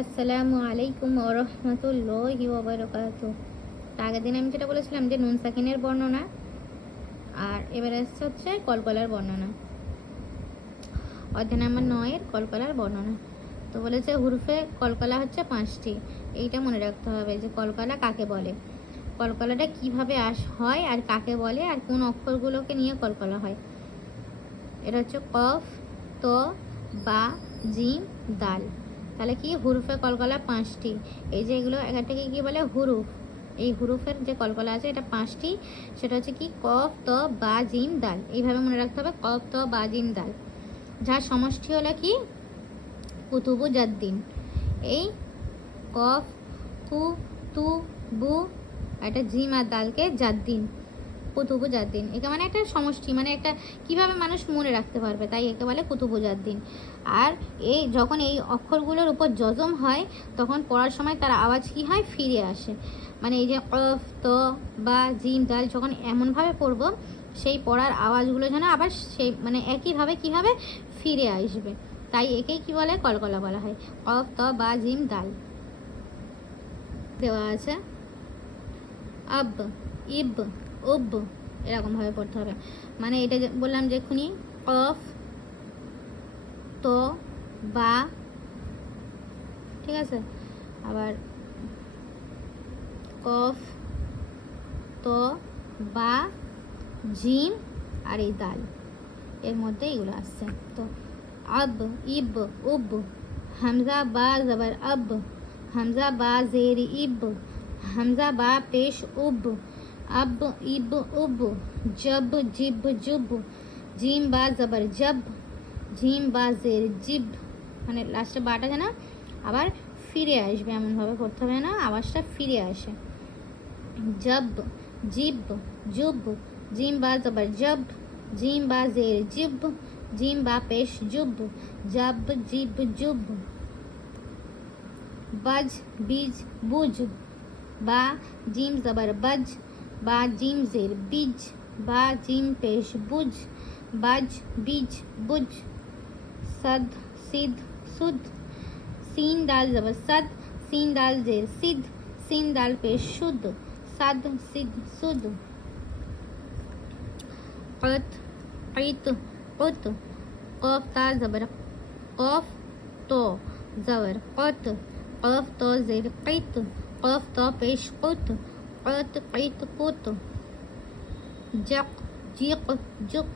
আসসালামু আলাইকুম ওয়া রাহমাতুল্লাহি ওয়া বারাকাতুহু। আগের দিন আমি যেটা বলেছিলাম যে নুন সাকিনের বর্ণনা, আর এবারে আসছে হচ্ছে কলকলার বর্ণনা। অধ্যায় নাম্বার 9 এর কলকলার বর্ণনা। তো বলেছে হুরফে কলকলা হচ্ছে 5টি। এইটা মনে রাখতে হবে যে কলকলা কাকে বলে, কলকলাটা কিভাবে হয় আর কাকে বলে, আর কোন অক্ষরগুলোকে নিয়ে কলকলা হয়। এটা হচ্ছে কফ, ত, বা, জিম, দাল। তাহলে কি হুরুফে কলকলা 5টি। এই যে এগুলো এটাকে কি বলে হুরুফ। এই হুরুফের যে কলকলা আছে এটা 5টি। সেটা হচ্ছে কি কফ, ত, বা, জিম, দাল। এইভাবে মনে রাখতে হবে কফ, ত, বা, জিম, দাল। যার সমষ্টি হলো কি কুতুবু জাদ্দিন। এই কফ, কু, তু, বু, এটা জিম আর দালকে জাদ্দিন, কুতুবু জাদ্দিন। একে মানে একটা সমষ্টি, মানে একটা কিভাবে মানুষ মনে রাখতে পারবে, তাই একে বলে কুতুবু জাদ্দিন। আর এই যখন এই অক্ষরগুলোর উপর জজম হয় তখন পড়ার সময় তার আওয়াজ কি হয়, ফিরে আসে। মানে এই যে কফ, ত, বা, জিম, দাল যখন এমনভাবে পড়ব সেই পড়ার আওয়াজগুলো যেন আবার সেই মানে একইভাবে কীভাবে ফিরে আসবে, তাই একেই কি বলে কলকলা বলা হয়। কফ, ত, বা, জিম, দাল দেওয়া আছে। আব, ইব, উব, এরকমভাবে পড়তে হবে। মানে এটা বললাম যে এক্ষুনি কফ, তো, বা, ঠিক আছে, আবার কফ, তো, বা, জিম আর এই দাল, এর মধ্যে এগুলো আসছে। তো আব, ইব, উব, হামজা বা জবর আব, হামজা বা জের ইব, হামজা বা পেশ উব, अब इब उब, जब जिब जुब, জিম বা জবর জব, জিম বা জের জিব। মানে লাস্টে বাটা যেন আবার ফিরে আসবে, এমনভাবে করতে হবে না আওয়াজটা ফিরে আসে। জব, জিব, জুব, জিম বা জবর জব, জিম বা জের জিব, জিম বা পেশ জুব, জব জিব জুব। बज, बीज, बुज, बा, जिम जबर बज, बा, जिम जेर बीज, बा, जिम पेश बुज, बज, बीज, बुज। सद, सिद, सुद, सीन दाल जबर सद, सीन दाल जेर सिद, सीन दाल पेश शुद्ध, सद, सिद, सुद। कत, क़ित, क़ुत, क़ाफ ता जबर क़ाफ, तो जबर क़त, क़ाफ तो ज़ेर क़ित, क़ाफ तो पेश क़ुत, क़त, क़ित, क़ुत। जक, जिक, जुक,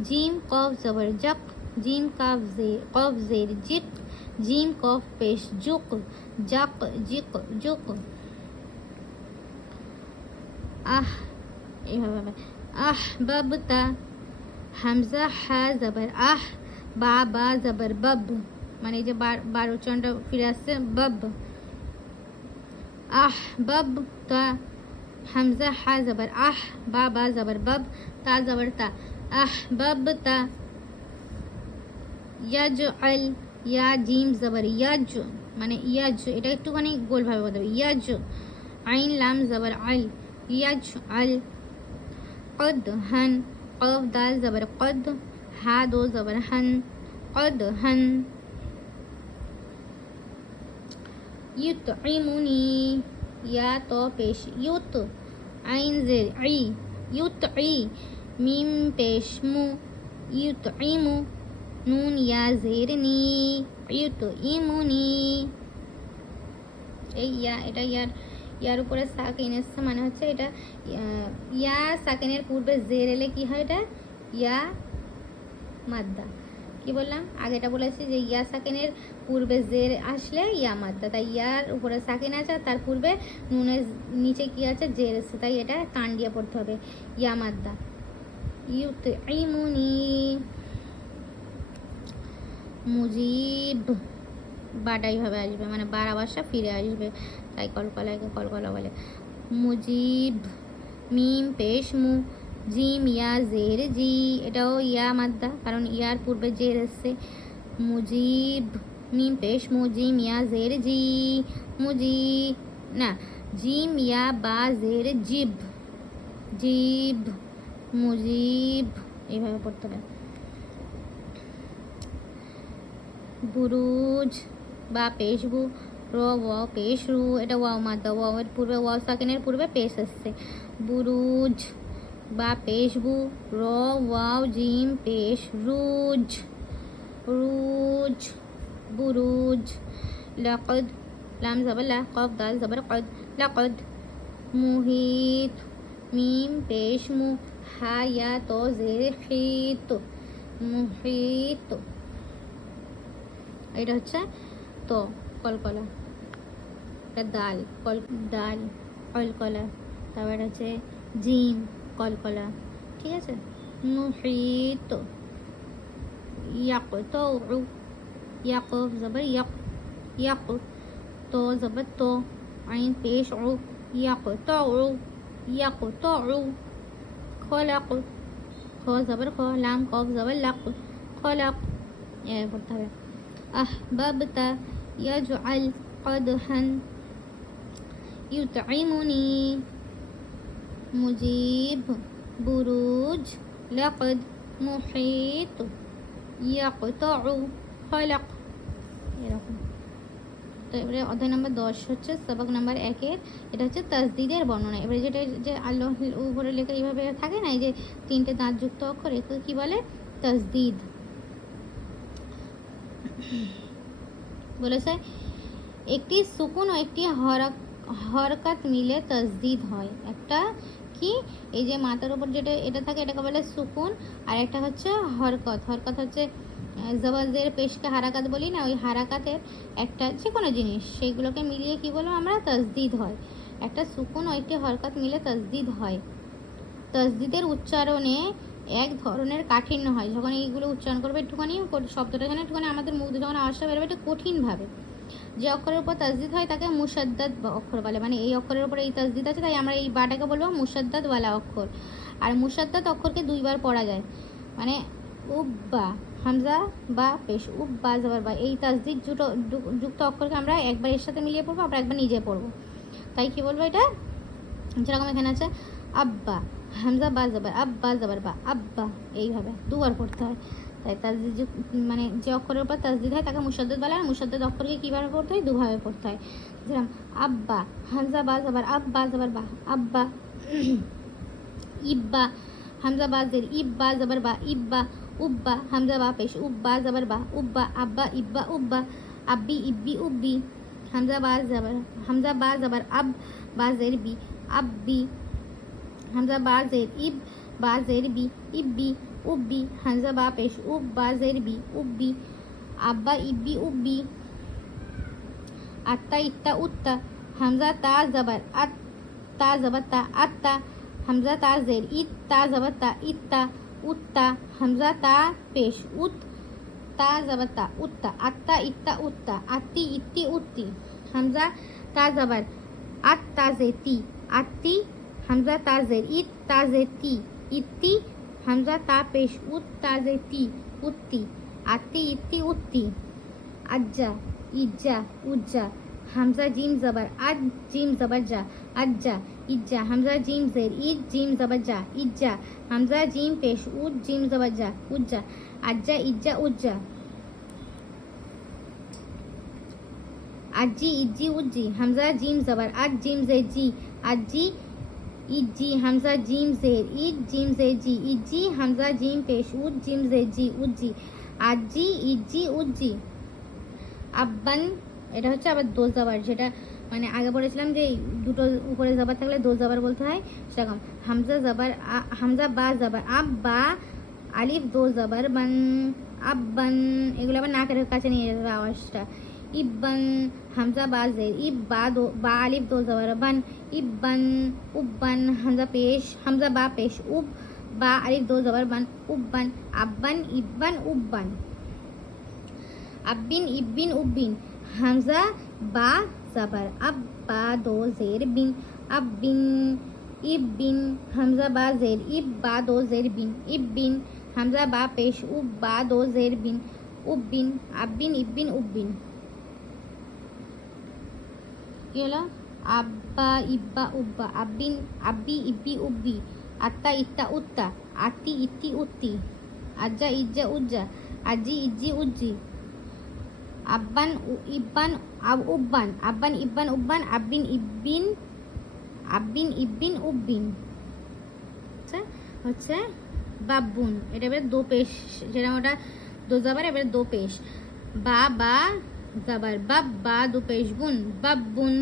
जीम क़ाफ ज़बर जक, जीम क़ाफ ज़ेर जिक, जीम क़ाफ पेश जुक, जक, जिक, जुक। আহ, এইভাবে আহ বাবতা, হামজা হা জবর আহ, বা বা জবর বব, মানে এই যে বার উচ্চারণটা ফিরে আসছে বব। আহ বব তা, হামজা হা জবর আহ, বা বা জবর বব, তা জবর তা, আহ বব তা। ইয়াজ আল, ইয়া জিম জবর ইয়াজ, মানে ইয়াজ, এটা একটুখানি গোলভাবে বলতে হবে। ইয়াজ, আইন লাম জবর আল, ইয়াজ আল। قد هن, قاف دال زبر قد, हा दो जबर हन, قد हन। युतइमुनी, या तो पेश युत, आइन जेर ई, युतई, मीम पेश मु, युतइमु, नून या जेर नी, युतइमुनी। এই ইয়া, এটা ইয়ার উপরে সাকিন এসছে, মানে হচ্ছে এটা ইয়া সাকিনের পূর্বে জের এলে কি হয়, এটা ইয়া মাদ্দা। কি বললাম আগেটা বলেছি যে ইয়া সাকিনের পূর্বে জের আসলে ইয়া মাদ্দা, তাই ইয়ার উপরে সাকিন আছে আর তার পূর্বে নুনের নিচে কি আছে, জের এসছে, তাই এটা কান দিয়ে পড়তে হবে ইয়া মাদ্দা। ইউতইমুনি, মুজিব, বাটা এইভাবে আসবে, মানে বার আওয়াজটা ফিরে আসবে, তাই কলকলাকে কলকলা বলে। মুজিব, মিম পেশ মু, জিম ইয়া জের জি, এটাও ইয়া মাদ্দা কারণ ইয়ার পূর্বে জের এসছে। মুজিব, মিম পেশ মু, জিম ইয়া জের জি, মুজি না, জিম ইয়া বা জের জিব, জিব, মুজিব, এইভাবে পড়তে হবে। বুরুজ বা পেশবু, র ওয়াও পেশ রু, এটা ওয়াও মাদ্দা, ওয়াও এর পূর্বে ওয়াও সাকিনের পূর্বে পেশ আসছে। বুরুজ বা পেশ বু, র ওয়াও জিম পেশ রুজ, রুজ বুরুজ। লাকদ লাম জবর লা, কফ দাল জবর কদ, লাকদ। মুহিত মিম পেশ মু, হা ইয়া তো জের খিত, মুহিত। এটা হচ্ছে তো কলকলা, এটা দাল দাল কলকলা। তারপর হচ্ছে জিম কলকলা, ঠিক আছে। মুহিত, ইয়াকতু, ইয়াকুব জবর ইয়াক, ইয়াকু, তো জবর তো, আইন পেশ উ, ইয়াকতু, ইয়াকতু। খলাক, খ জবর খ, লাম কফ জবর লাক, খলাক। এ পড়তে হবে। আহবাবতা ইয়াজআল قدحا يطعمني মুজিব, বুরুজ, লাকদ, মুহিত, ইয়াকতাউ, খলাক, এরকম। তো এবারে অধ্যায় নম্বর 10 হচ্ছে সবক নম্বর 1-এর, এটা হচ্ছে তাসদিদের বর্ণনা। এবারে যেটা যে আল্লাহ উপরে লেখা এইভাবে থাকে না, এই যে 3টে দাঁতযুক্ত অক্ষর, একে কি বলে? তাসদিদ। বলেছে একটি সুকুন ও একটি হরকত মিলে তাসদিদ হয়। একটা কি, এই যে মাথার উপর যেটা এটা থাকে এটাকে বলে সুকুন, আর একটা হচ্ছে হরকত। হরকত হচ্ছে জবরজের পেশকে হারাকাত বলি না, ওই হারাকাতের একটা যে কোনো জিনিস, সেইগুলোকে মিলিয়ে কি বলবো আমরা? তাসদিদ হয়। একটা সুকুন ও একটি হরকত মিলে তাসদিদ হয়। তাসদিদের উচ্চারণে এক ধরনের কাঠিন্য হয়। যখন এইগুলো উচ্চারণ করবে একটুখানি শব্দটা যেন একটুখানি আমাদের মুখ দিয়ে যখন আওয়াজটা বেরোবে একটু কঠিনভাবে, যে অক্ষরের উপর তাসদিদ হয় তাকে মুসাদ্দাদ অক্ষর বলে। মানে এই অক্ষরের উপরে এই তাসদিদ আছে, তাই আমরা এই বাটাকে বলবো মুসাদ্দাদ ওয়ালা অক্ষর। আর মুসাদ্দাদ অক্ষরকে 2 বার পড়া যায়, মানে উব্বা হামজা বা পেশ, উব্বা জবর বা, এই তাসদিদ যুক্ত অক্ষরকে আমরা একবার এর সাথে মিলিয়ে পড়বো, আবার একবার নিজে পড়বো। তাই কি বলবো? এটা যেরকম এখানে আছে আব্বা, হামজা বা জবর, আব্বা জবর বা, আব্বা, এইভাবে 2 বার পড়তে হয়। তাই তাসদিদ মানে যে অক্ষরের উপর তাসদিদ হয় তাকে মুসাদ্দাদ বলে, আর মুসাদ্দাদ অক্ষরকে কীভাবে পড়তে হয়? 2 ভাবে পড়তে হয়। যেরকম আব্বা, হামজা বা জবর, আব্বা জবর বা, আব্বা। ইব্বা, হামজা বা জের, ইব্বা জবর বা, ইব্বা। উব্বা, হামজা বা পেশ, উব্বা জবর বা, উব্বা। আব্বা, ইব্বা, উব্বা। আব্বি, ইব্বি, উব্বি। হামজা বা জবর আব, বা জের বি, আব্বি। হামজা বা জের ইব, বা জের বি, ইব্বি, উব্বি। হামজা বা পেশ, উব বা জের বি, উব্বি। আব্বা, ইব্বি, উব্বি। আত্তা, ইত্তা, উত্তা। হামজা তা জবর আত, তা জবর তা, আত্তা। হামজা তা জের ইত, তা জবর তা, ইত্তা, উত্তা। হামজা তা পেশ উত, তা জবর তা, উত্তা। আত্তা, ইত্তা, উত্তা। আত্তি, ইত্তি, উত্তি। হামজা তা জবর আত, তা জের তি, আত্তি। হামজা তা জের ইত, তা জের তি, ইত্তি। হামজা তা পেশ উত, তা জের তি, উত্তি। আত্তি, ইত্তি, উত্তি। আজ্জা, ইজ্জা, উজ্জা। হামজা জিম জবর আদ, জিম জবর জা, আজ্জা। ইজ্জা, হামজা জিম জের ইদ, জিম জবর জা, ইজ্জা। হামজা জিম পেশ উদ, জিম জবর জা, উজ্জা। আজ্জা, ইজ্জা, উজ্জা। আজ্জি, ইজ্জি, উজ্জি। হামজা জিম জবর আদ, জিম জের জি, আজ্জি। ইজ্জি, হামজা জিম জের ইদ, জিম জের জি, ইজ্জি। হামজা জিম পেশ উদ, জিম জের জি, উজ্জি। আজ্জি, ইজ্জি, উজ্জি। আব্বান, এটা হচ্ছে আবার দোষ জবর, যেটা মানে আগে বলেছিলাম যে দুটো উপরে জবর থাকলে দোষ জবর বলতে হয়, সেরকম। হামজা জবর হামজা বা জবর আব্বা, আলিফ দোষ জবর বান, আব্বান। এগুলো আবার নাকের কাছে নিয়ে যাবে আওয়াজটা। ইব্বান, হামজা বা জের ইব, বা আলিফ দোষ জবর বান, ইব্বান। উব্বান, হামজা বা পেশ উব, বা আলিফ দোষ জবর বান, উব্বান। আব্বান, ইব্বান, উব্বান। আব্বিন, ইব্বিন, উব্বিন। হামজা বা জবর আব, বা দো জের বিন, আব্বিন। ইব্বিন, হামজা বা জের ইব, বা দো জের বিন, ইব্বিন। হামজা বা পেশ উব, বা দো জের বিন, উব্বিন। আব্বিন, ইব্বিন, উব্বিন। কি হলো? আব্বা, ইব্বা, উব্বা। আব্বিন, আব্বি, ইব্বি, উব্বি। আত্তা, ইত্তা, উত্তা। আত্তি, ইত্তি, উত্তি। আজ্জা, ইজ্জা, উজ্জা। আজ্জি, ইজ্জি, উজ্জি। আব্বান ইব্বান উব্বান, আব্বান ইব্বান উব্বান, আব্বিন ইব্বিন, আব্বিন ইব্বিন উব্বিন হচ্ছে বাব্বুন। এটা এবার দো পেশ, যেরকম ওটা দো জাবার, এবার দো পেশ। বা বা জাবার বাব, বা দো পেশ বুন, বাব্বুন।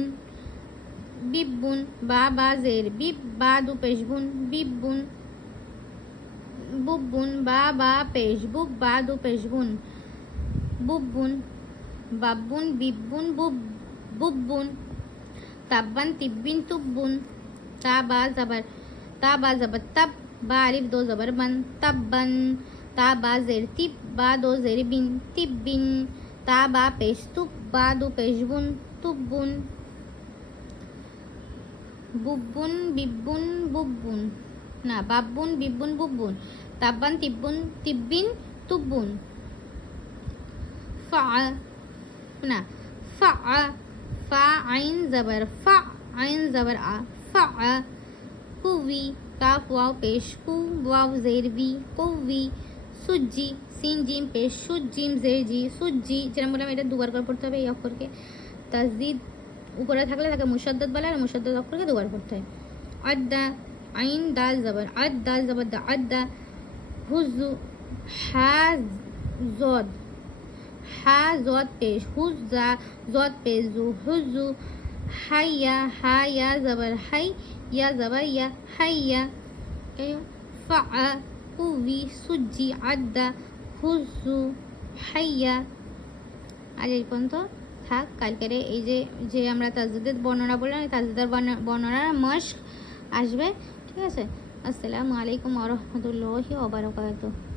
বিব্বুন, বা বা জের বিব, বা দো পেশ বুন, বিব্বুন। বুব্বুন, বা বা পেশ বুব, বা দো পেশ বুন, বুব্বুন। বাব্বুন, বিব্বুন, বুব্বুন। তাব্বান তিব্বিন তুব্বুন। তা বা জাবার তাব, বা আলিফ দো জাবার বান, তাব্বান। তা বা জের তিব, বা দো জের বিন, তিব্বিন। তা বা পেশ তুব, বা দো পেশ বুন, তুব্বুন। বুব্বুন, বিব্বুন, বুব্বুন। না, বাব্বুন, বিব্বুন, বুব্বুন। তাব্বান তিব্বিন তুব্বুন। ফা না, ফা ফা আইন জাবার ফা, আইন জাবার আ, ফা। কুবি, কাফ ওয়াও পেশ কু, ওয়াও জের বি, কৌবি। সুজি, সিন জিম পেশ সুজ, জিম জের জি, সুজি। যেরকম বললাম এটা দুবার করে পড়তে হবে এই অক্ষরকে। তাসদিদ উপরে থাকলে তাকে মুশাদ্দাদ বলে, আর মুশাদ্দাদ অক্ষরকে দুবার পড়তে হয়। আদ্দা, আইন দাল জাবার আদ, দাল জাবার দা, আদ্দা। হুজু, হা জদ, হা জদ পেশ হুজা, জদ পেশ জু, হুজু। হাইয়া, হা ইয়া জাবার হাই, ইয়া জাবার ইয়া, হাইয়া। ফা, কুবি, সুজি, আদ্দা, হুজু, হাইয়া। আর এই পর্যন্ত থাক। কালকের এই যে আমরা তাজদিদের বর্ণনা বললাম, এই তাজদিদের বর্ণনার মশক আসবে, ঠিক আছে। আসসালামু আলাইকুম ওয়া রাহমাতুল্লাহি ওয়া বারাকাতুহু।